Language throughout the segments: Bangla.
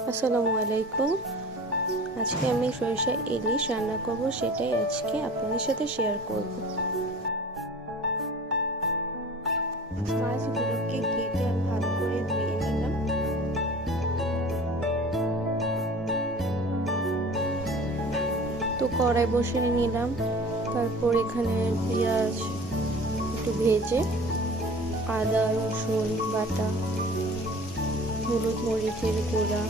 আসসালামু আলাইকুম। আজকে আমি সরিষা ইলিশ রান্না করব, সেটাই আজকে আপনাদের সাথে শেয়ার করব। মাছগুলোকে কেটে ভালো করে ধুয়ে নিলাম। তো কড়াই বসিয়ে নিলাম। তারপর এখানে পেঁয়াজ একটু ভেজে আদা, রসুন, বাটা হলুদ মরিচের গুঁড়া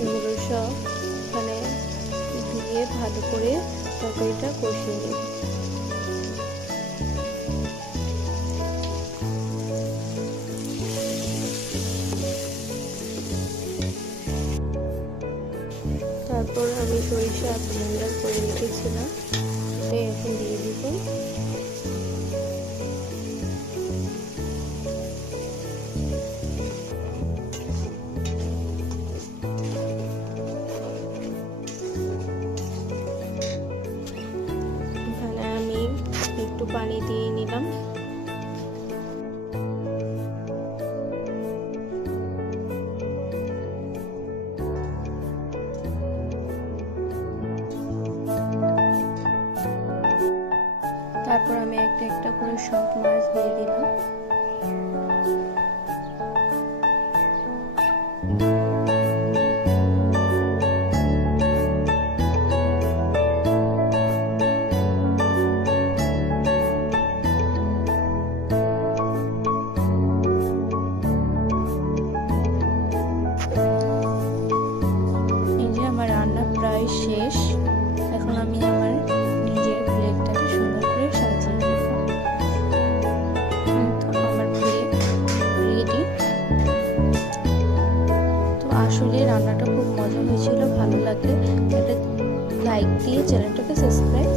এগুলো সব এখানে দিয়ে ভালো করে তরকারিটা কষিয়ে নেব তারপর আমি সরিষা ব্লেন্ডার করে রেখেছিলাম। একটু পানি দিয়ে নিলাম। তারপর আমি একটা একটা করে সব মাছ দিয়ে দিলাম। প্রায় শেষ। এখন আমি আমার নিজের প্লেটটাকে সুন্দর করে সাজিয়ে তো আমার প্লেট রেডি তো আসলে রান্নাটা খুব মজা হয়েছিল, ভালো লাগে। একটা লাইক দিয়ে চ্যানেলটাকে সাবস্ক্রাইব